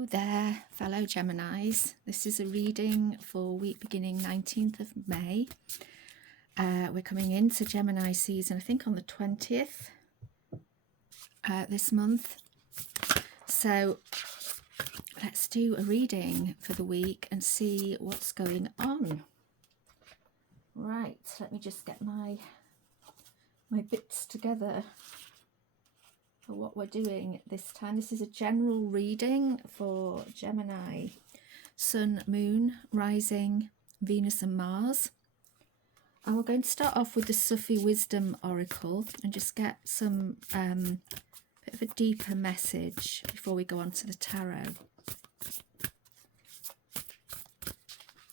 Hello there, fellow Geminis. This is a reading for week beginning 19th of May. We're coming into Gemini season, I think on the 20th this month. So let's do a reading for the week and see what's going on. Right, let me just get my bits together for what we're doing this time. This is a general reading for Gemini, Sun, Moon, Rising, Venus and Mars. And we're going to start off with the Sufi Wisdom Oracle and just get some bit of a deeper message before we go on to the tarot.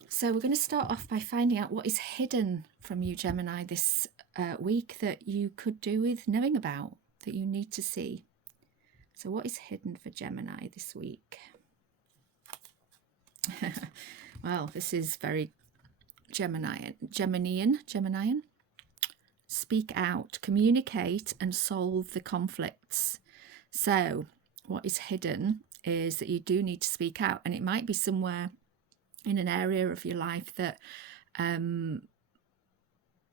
So we're going to start off by finding out what is hidden from you, Gemini, this week that you could do with knowing about, that you need to see. So what is hidden for Gemini this week? Well, this is very Geminian. Speak out, communicate and solve the conflicts. So what is hidden is that you do need to speak out, and it might be somewhere in an area of your life that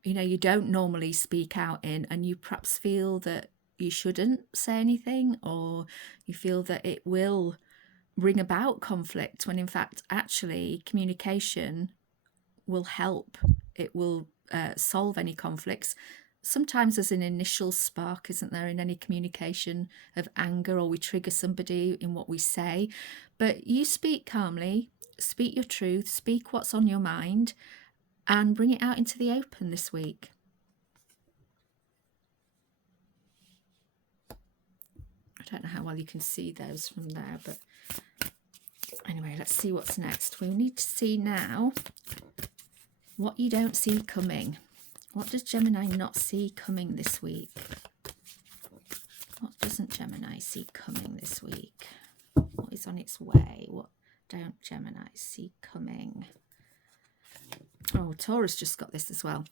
you don't normally speak out in, and you perhaps feel that you shouldn't say anything, or you feel that it will bring about conflict, when in fact actually communication will help. It will solve any conflicts. Sometimes there's an initial spark, isn't there, in any communication of anger, or we trigger somebody in what we say. But you speak calmly, speak your truth, speak what's on your mind, and bring it out into the open this week. I don't know how well you can see those from there, but anyway, let's see what's next. We need to see now what you don't see coming. What does Gemini not see coming this week? What doesn't Gemini see coming this week? What is on its way? What don't Gemini see coming? Oh, Taurus just got this as well.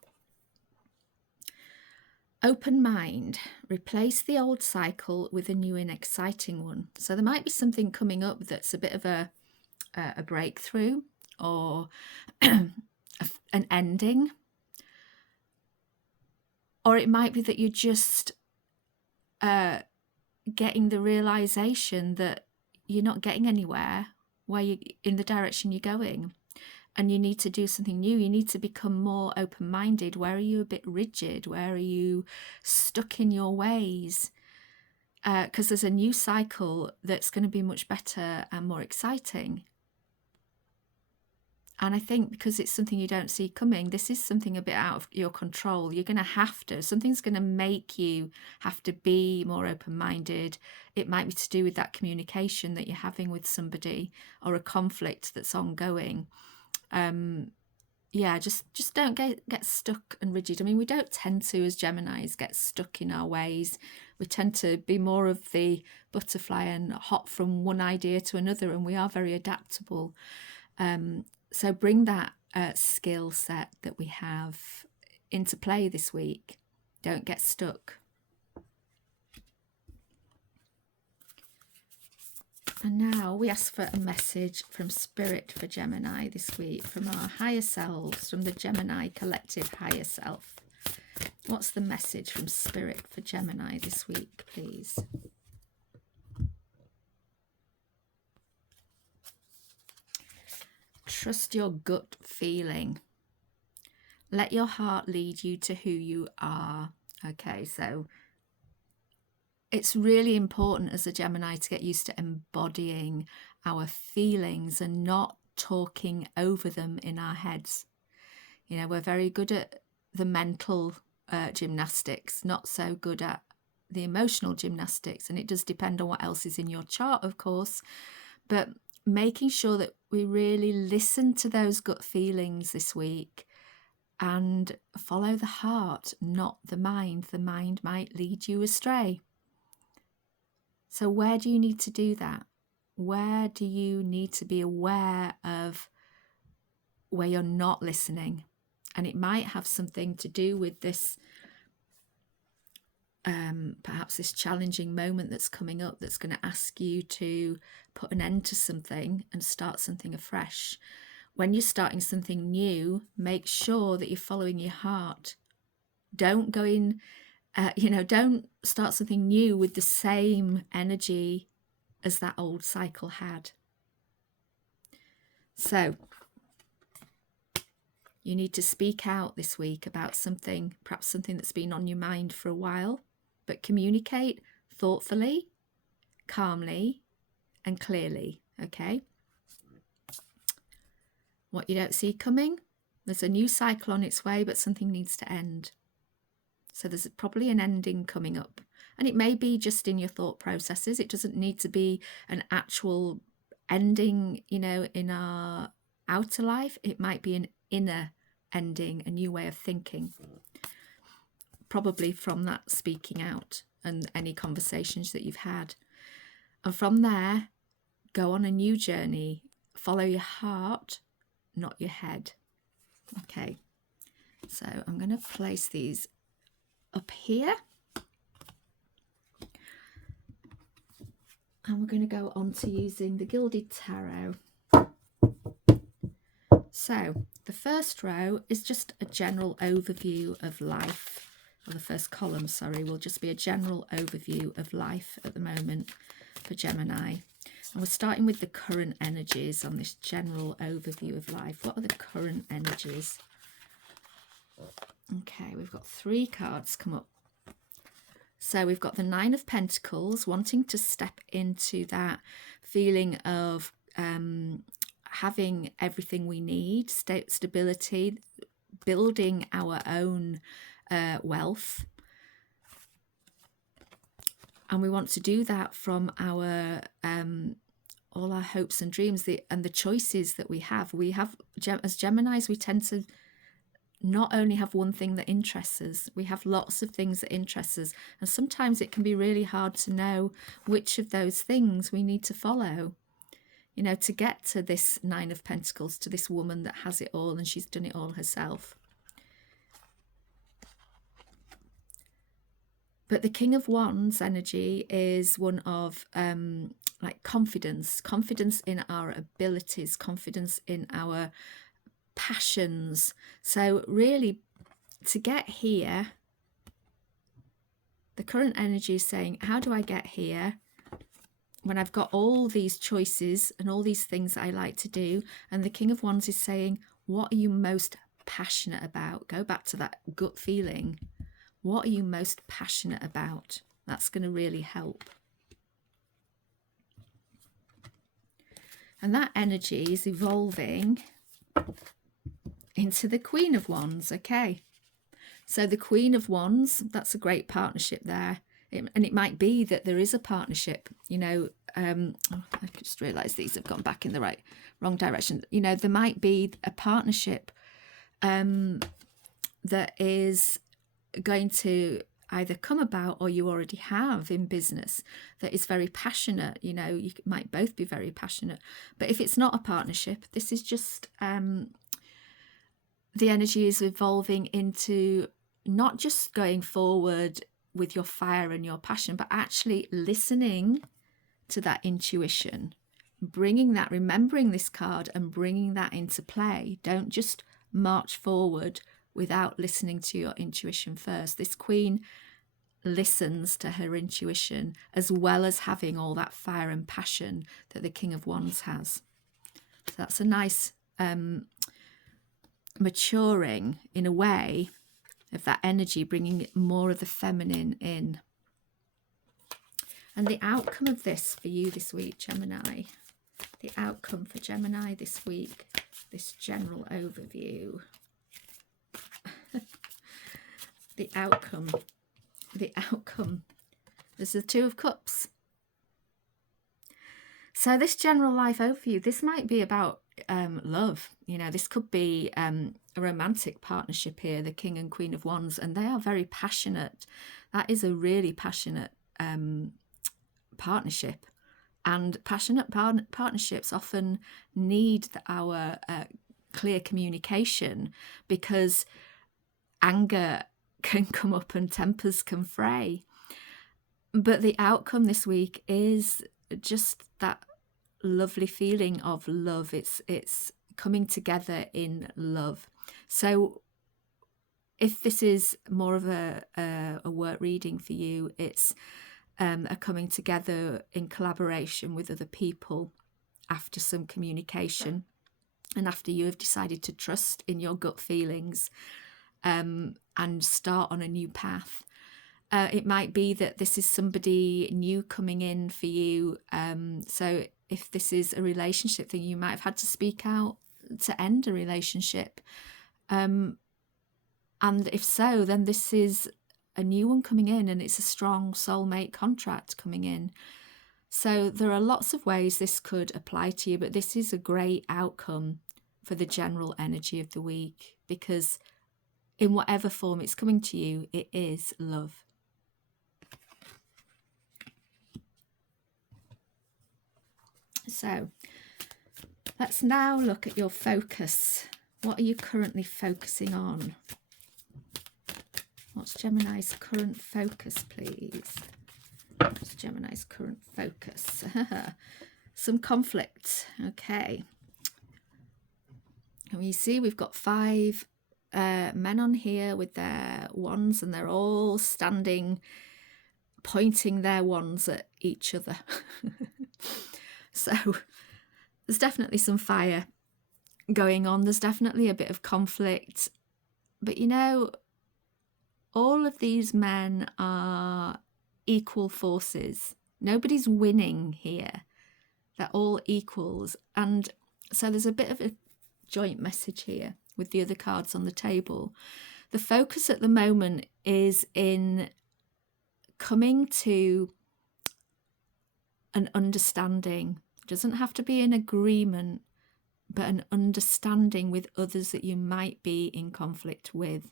Open mind. Replace the old cycle with a new and exciting one. So there might be something coming up that's a bit of a breakthrough, or an ending. Or it might be that you're just getting the realization that you're not getting anywhere in the direction you're going, and you need to do something new. You need to become more open-minded. Where are you a bit rigid? Where are you stuck in your ways? Because there's a new cycle that's going to be much better and more exciting. And I think because it's something you don't see coming, this is something a bit out of your control. You're going to have to, something's going to make you have to be more open-minded. It might be to do with that communication that you're having with somebody, or a conflict that's ongoing. Just don't get stuck and rigid. I mean, we don't tend to, as Geminis, get stuck in our ways. We tend to be more of the butterfly and hop from one idea to another, and we are very adaptable. So bring that skill set that we have into play this week. Don't get stuck. And now we ask for a message from Spirit for Gemini this week, from our higher selves, from the Gemini collective higher self. What's the message from Spirit for Gemini this week, please? Trust your gut feeling. Let your heart lead you to who you are. Okay, so it's really important as a Gemini to get used to embodying our feelings and not talking over them in our heads. We're very good at the mental gymnastics, not so good at the emotional gymnastics. And it does depend on what else is in your chart, of course. But making sure that we really listen to those gut feelings this week and follow the heart, not the mind. The mind might lead you astray. So where do you need to do that? Where do you need to be aware of where you're not listening? And it might have something to do with this perhaps this challenging moment that's coming up that's going to ask you to put an end to something and start something afresh. When you're starting something new, make sure that you're following your heart. Don't go in, don't start something new with the same energy as that old cycle had. So you need to speak out this week about something, perhaps something that's been on your mind for a while, but communicate thoughtfully, calmly, and clearly, okay? What you don't see coming, there's a new cycle on its way, but something needs to end. So there's probably an ending coming up. And it may be just in your thought processes. It doesn't need to be an actual ending, in our outer life. It might be an inner ending, a new way of thinking. Probably from that speaking out and any conversations that you've had. And from there, go on a new journey. Follow your heart, not your head. Okay, so I'm going to place these up here. And we're going to go on to using the Gilded Tarot. So the first row is just a general overview of life. Or the first column, sorry, will just be a general overview of life at the moment for Gemini. And we're starting with the current energies on this general overview of life. What are the current energies? Okay, we've got 3 cards come up. So we've got the 9 of Pentacles, wanting to step into that feeling of having everything we need, stability, building our own wealth. And we want to do that from our all our hopes and dreams, and the choices that we have. We have, as Geminis, we tend to not only have one thing that interests us, we have lots of things that interest us. And sometimes it can be really hard to know which of those things we need to follow, to get to this 9 of Pentacles, to this woman that has it all and she's done it all herself. But the King of Wands energy is one of like confidence in our abilities, confidence in our passions. So really, to get here, the current energy is saying, how do I get here when I've got all these choices and all these things that I like to do? And the King of Wands is saying, what are you most passionate about? Go back to that gut feeling. What are you most passionate about? That's going to really help. And that energy is evolving into the Queen of Wands. Okay, so the Queen of Wands, that's a great partnership there. And it might be that there is a partnership, I just realised these have gone back in the wrong direction. There might be a partnership that is going to either come about, or you already have in business, that is very passionate. You might both be very passionate. But if it's not a partnership, this is just the energy is evolving into not just going forward with your fire and your passion, but actually listening to that intuition, bringing that, remembering this card and bringing that into play. Don't just march forward without listening to your intuition first. This Queen listens to her intuition, as well as having all that fire and passion that the King of Wands has. So that's a nice maturing, in a way, of that energy, bringing more of the feminine in. And the outcome of this for you this week, Gemini, the outcome for Gemini this week, this general overview. The outcome, there's the 2 of Cups. So this general life overview, this might be about love. This could be a romantic partnership here, the King and Queen of Wands, and they are very passionate. That is a really passionate partnership. And passionate partnerships often need our clear communication, because anger can come up and tempers can fray. But the outcome this week is just that lovely feeling of love. It's coming together in love. So if this is more of a work reading for you, it's a coming together in collaboration with other people after some communication and after you have decided to trust in your gut feelings and start on a new path. It might be that this is somebody new coming in for you. So if this is a relationship thing, you might have had to speak out to end a relationship. And if so, then this is a new one coming in, and it's a strong soulmate contract coming in. So there are lots of ways this could apply to you, but this is a great outcome for the general energy of the week, because in whatever form it's coming to you, it is love. So let's now look at your focus. What are you currently focusing on? What's Gemini's current focus, please? What's Gemini's current focus? Some conflict. Okay. And you see we've got 5 men on here with their wands, and they're all standing, pointing their wands at each other. So there's definitely some fire going on. There's definitely a bit of conflict. But you know, all of these men are equal forces. Nobody's winning here. They're all equals. And so there's a bit of a joint message here with the other cards on the table. The focus at the moment is in coming to an understanding. It doesn't have to be an agreement, but an understanding with others that you might be in conflict with.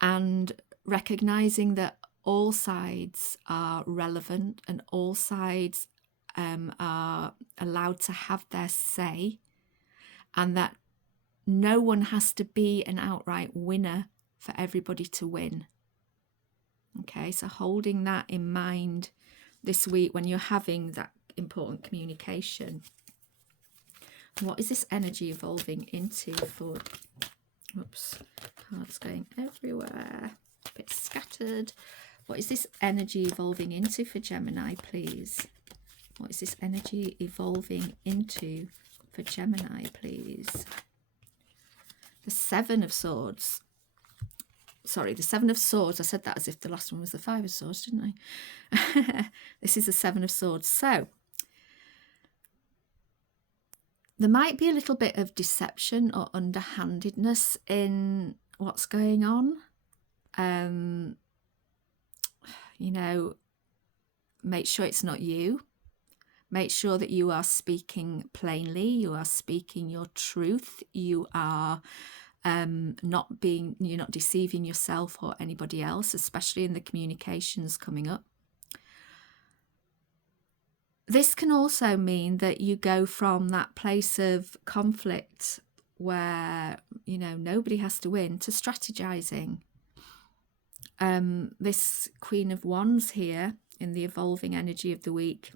And recognizing that all sides are relevant and all sides are allowed to have their say, and that no one has to be an outright winner for everybody to win. Okay, so holding that in mind this week when you're having that important communication. What is this energy evolving into for... Oops, cards going everywhere. A bit scattered. What is this energy evolving into for Gemini, please? What is this energy evolving into for Gemini, please? The 7 of Swords. Sorry, the 7 of Swords. I said that as if the last one was the 5 of Swords, didn't I? This is the 7 of Swords. So there might be a little bit of deception or underhandedness in what's going on. You know, make sure it's not you. Make sure that you are speaking plainly. You are speaking your truth. You are you're not deceiving yourself or anybody else, especially in the communications coming up. This can also mean that you go from that place of conflict where, you know, nobody has to win, to strategizing. This Queen of Wands here in the evolving energy of the week,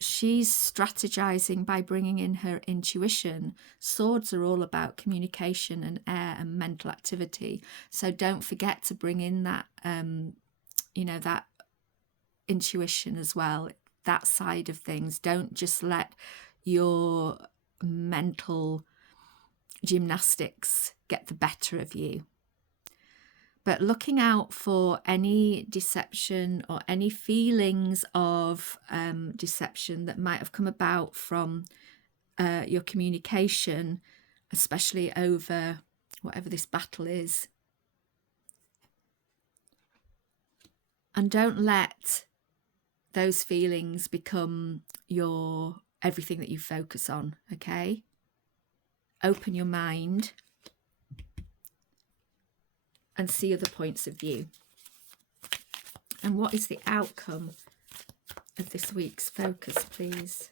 she's strategizing by bringing in her intuition. Swords are all about communication and air and mental activity. So don't forget to bring in that, you know, that intuition as well, that side of things. Don't just let your mental gymnastics get the better of you. But looking out for any deception or any feelings of deception that might have come about from your communication, especially over whatever this battle is. And don't let those feelings become your everything that you focus on, okay? Open your mind and see other points of view. And what is the outcome of this week's focus, please?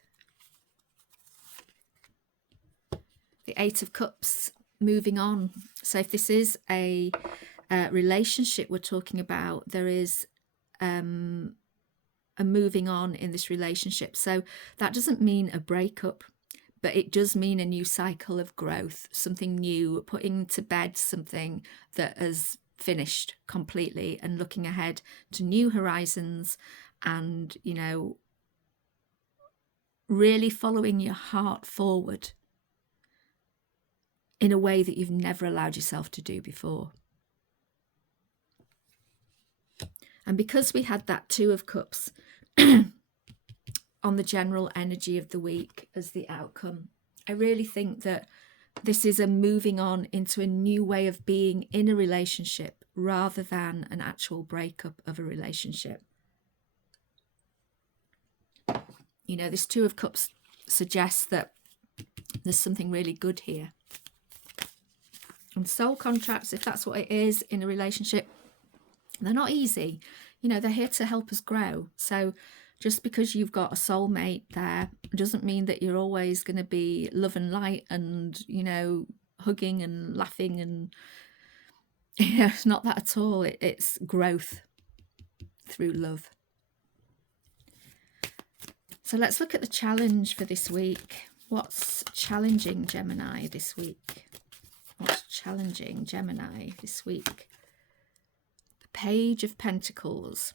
The 8 of Cups, moving on. So if this is a relationship we're talking about, there is a moving on in this relationship. So that doesn't mean a breakup, but it does mean a new cycle of growth, something new, putting to bed something that has finished completely and looking ahead to new horizons, and, you know, really following your heart forward in a way that you've never allowed yourself to do before. And because we had that Two of Cups on the general energy of the week as the outcome, I really think that this is a moving on into a new way of being in a relationship rather than an actual breakup of a relationship. You know, this Two of Cups suggests that there's something really good here. And soul contracts, if that's what it is in a relationship, they're not easy. You know, they're here to help us grow. So just because you've got a soulmate there doesn't mean that you're always going to be love and light and, you know, hugging and laughing, and yeah, it's not that at all. It's growth through love. So let's look at the challenge for this week. What's challenging Gemini this week? What's challenging Gemini this week? The Page of Pentacles.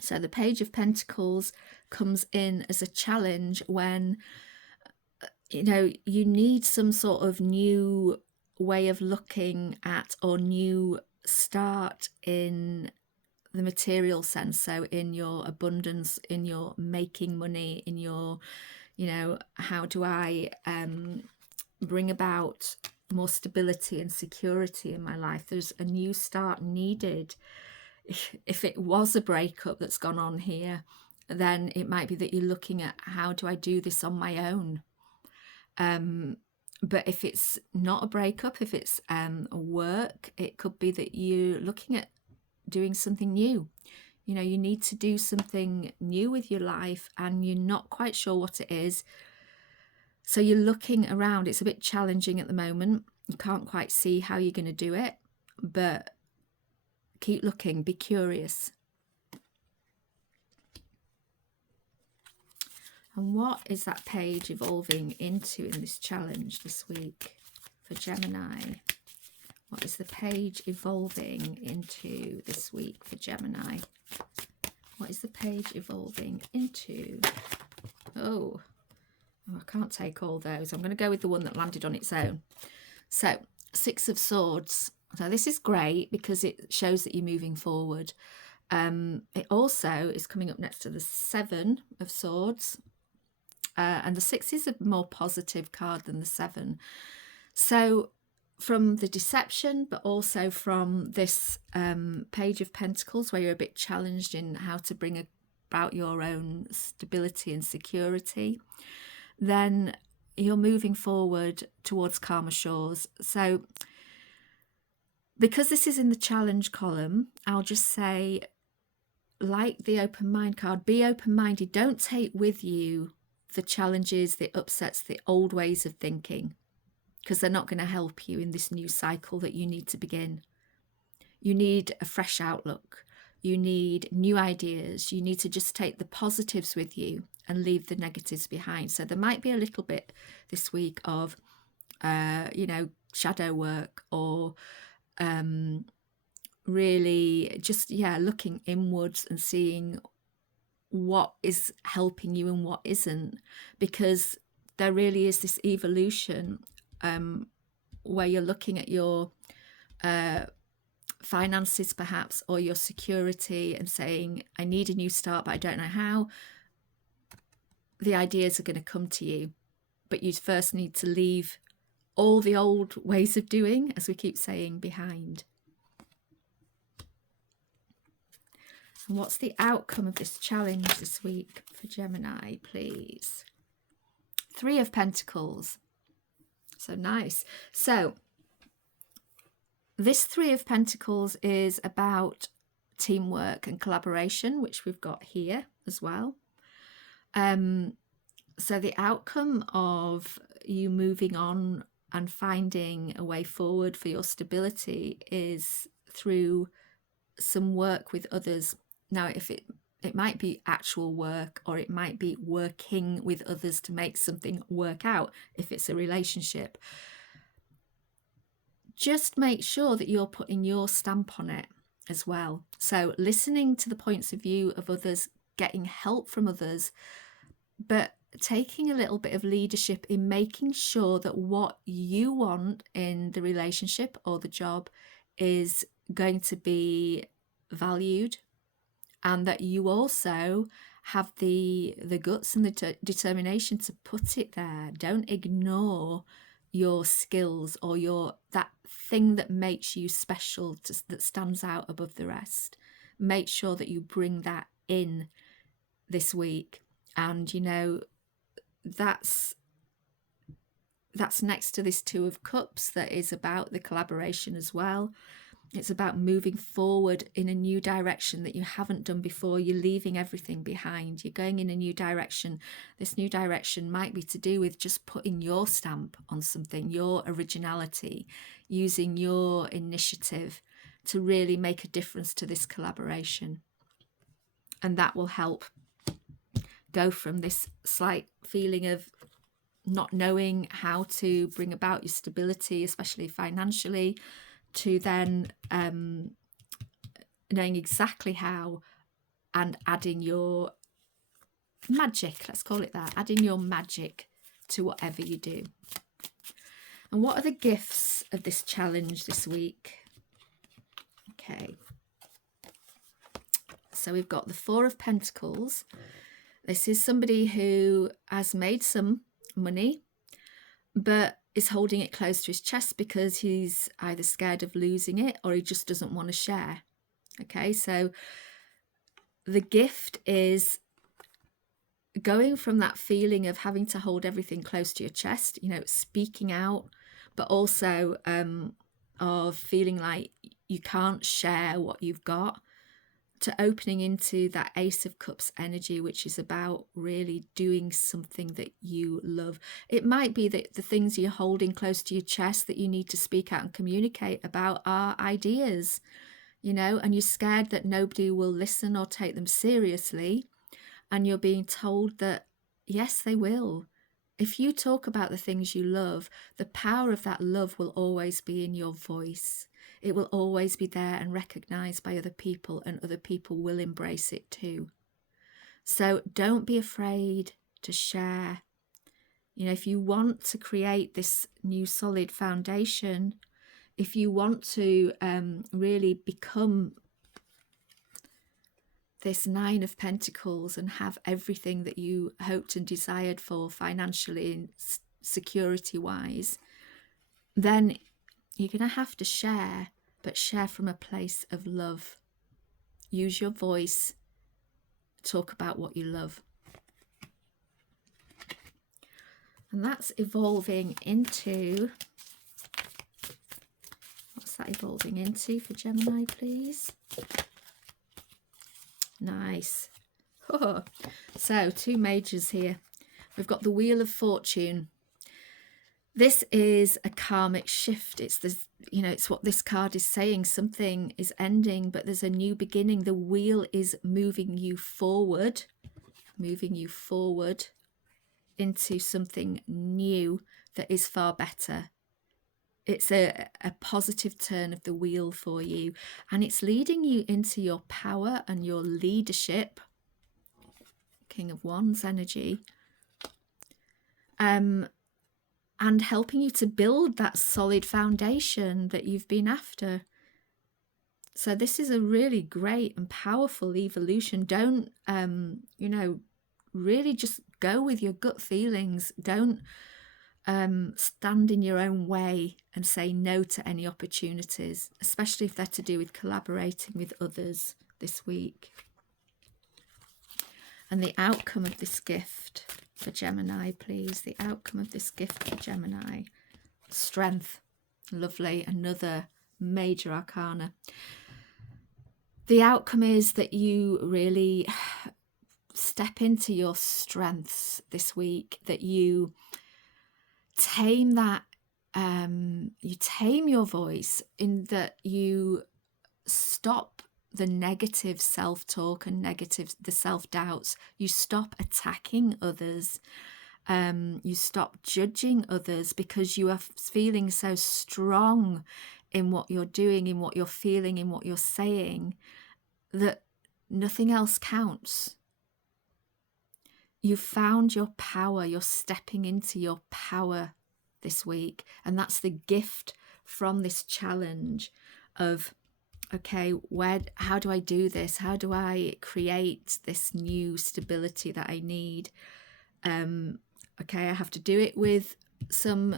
So the Page of Pentacles comes in as a challenge when, you know, you need some sort of new way of looking at, or new start in the material sense. So in your abundance, in your making money, in your, you know, how do I bring about more stability and security in my life? There's a new start needed. If it was a breakup that's gone on here, then it might be that you're looking at, how do I do this on my own? But if it's not a breakup, if it's a work, it could be that you're looking at doing something new. You know, you need to do something new with your life and you're not quite sure what it is. So you're looking around. It's a bit challenging at the moment. You can't quite see how you're going to do it, but keep looking, be curious. And what is that page evolving into in this challenge this week for Gemini? What is the page evolving into this week for Gemini? What is the page evolving into? Oh, I can't take all those. I'm going to go with the one that landed on its own. So, Six of Swords. So this is great because it shows that you're moving forward. It also is coming up next to the Seven of Swords. And the Six is a more positive card than the Seven. So from the deception, but also from this Page of Pentacles, where you're a bit challenged in how to bring about your own stability and security, then you're moving forward towards calmer shores. So because this is in the challenge column, I'll just say, like the open mind card, be open-minded. Don't take with you the challenges, the upsets, the old ways of thinking, because they're not going to help you in this new cycle that you need to begin. You need a fresh outlook. You need new ideas. You need to just take the positives with you and leave the negatives behind. So there might be a little bit this week of, you know, shadow work, or really just, yeah, looking inwards and seeing what is helping you and what isn't, because there really is this evolution where you're looking at your finances perhaps, or your security, and saying, I need a new start, but I don't know how. The ideas are going to come to you, but you first need to leave all the old ways of doing, as we keep saying, behind. And what's the outcome of this challenge this week for Gemini, please? Three of Pentacles. So nice. So this Three of Pentacles is about teamwork and collaboration, which we've got here as well. So the outcome of you moving on and finding a way forward for your stability is through some work with others. Now, if it might be actual work, or it might be working with others to make something work out if it's a relationship. Just make sure that you're putting your stamp on it as well. So listening to the points of view of others, getting help from others, but taking a little bit of leadership in making sure that what you want in the relationship or the job is going to be valued, and that you also have the guts and the determination to put it there. Don't ignore your skills or that thing that makes you special, that stands out above the rest. Make sure that you bring that in this week. And that's next to this Two of Cups, that is about the collaboration as well. It's about moving forward in a new direction that you haven't done before. You're leaving everything behind. You're going in a new direction. This new direction might be to do with just putting your stamp on something, your originality, using your initiative to really make a difference to this collaboration. And that will help go from this slight feeling of not knowing how to bring about your stability, especially financially, to then knowing exactly how, and adding your magic, let's call it that, adding your magic to whatever you do. And what are the gifts of this challenge this week? Okay, so we've got the Four of Pentacles. This is somebody who has made some money, but is holding it close to his chest because he's either scared of losing it or he just doesn't want to share. Okay, so the gift is going from that feeling of having to hold everything close to your chest, speaking out, but also of feeling like you can't share what you've got, to opening into that Ace of Cups energy, which is about really doing something that you love. It might be that the things you're holding close to your chest that you need to speak out and communicate about are ideas, and you're scared that nobody will listen or take them seriously. And you're being told that, yes, they will. If you talk about the things you love, the power of that love will always be in your voice. It will always be there and recognized by other people, and other people will embrace it too. So don't be afraid to share. If you want to create this new solid foundation, if you want to really become this Nine of Pentacles and have everything that you hoped and desired for financially and security-wise, then you're going to have to share, but share from a place of love. Use your voice. Talk about what you love. And that's evolving into... What's that evolving into for Gemini, please? Nice. Oh. So, two majors here. We've got the Wheel of Fortune. This is a karmic shift. It's this, it's what this card is saying. Something is ending, but there's a new beginning. The wheel is moving you forward into something new that is far better. It's a positive turn of the wheel for you, and it's leading you into your power and your leadership. King of Wands energy. And helping you to build that solid foundation that you've been after. So this is a really great and powerful evolution. Don't, really just go with your gut feelings. Don't stand in your own way and say no to any opportunities, especially if they're to do with collaborating with others this week. And the outcome of this gift for Gemini, please. The outcome of this gift for Gemini. Strength. Lovely. Another major arcana. The outcome is that you really step into your strengths this week, that you tame that you tame your voice, in that you stop the negative self-talk and the self-doubts. You stop attacking others. You stop judging others, because you are feeling so strong in what you're doing, in what you're feeling, in what you're saying, that nothing else counts. You've found your power. You're stepping into your power this week. And that's the gift from this challenge of, okay, how do I do this? How do I create this new stability that I need? Okay, I have to do it with some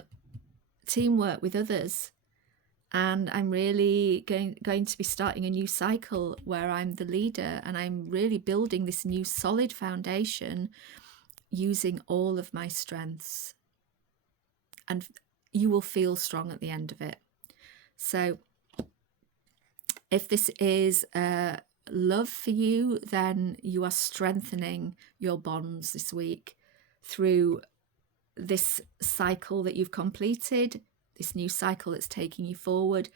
teamwork with others. And I'm really going to be starting a new cycle where I'm the leader, and I'm really building this new solid foundation using all of my strengths. And you will feel strong at the end of it. So if this is love for you, then you are strengthening your bonds this week through this cycle that you've completed, this new cycle that's taking you forward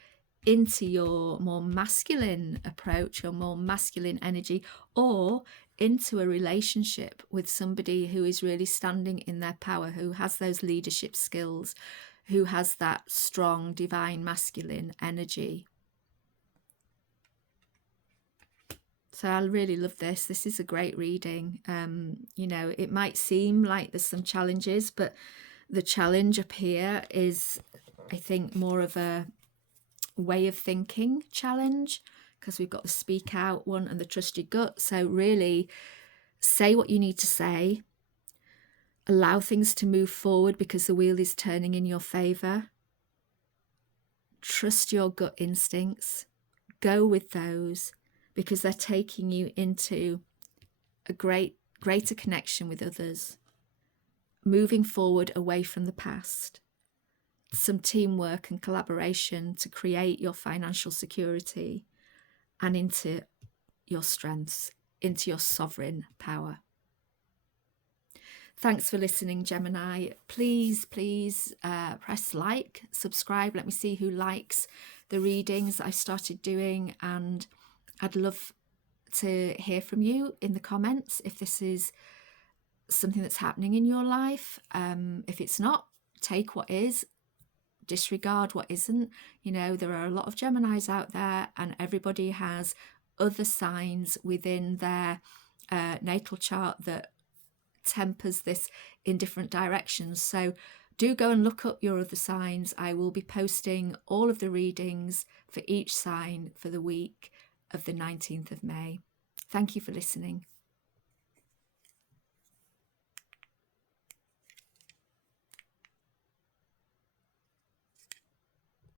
into your more masculine approach, your more masculine energy, or into a relationship with somebody who is really standing in their power, who has those leadership skills, who has that strong divine masculine energy. So I really love this. This is a great reading. You know, it might seem like there's some challenges, but the challenge up here is, I think, more of a way of thinking challenge, because we've got the speak out one and the trust your gut. So really say what you need to say, allow things to move forward because the wheel is turning in your favor. Trust your gut instincts, go with those, because they're taking you into a greater connection with others, moving forward away from the past, some teamwork and collaboration to create your financial security, and into your strengths, into your sovereign power. Thanks for listening, Gemini. Please press like, subscribe. Let me see who likes the readings I started doing, and I'd love to hear from you in the comments if this is something that's happening in your life. If it's not, take what is, disregard what isn't. You know, there are a lot of Geminis out there, and everybody has other signs within their natal chart that tempers this in different directions. So do go and look up your other signs. I will be posting all of the readings for each sign for the week of the 19th of May. Thank you for listening.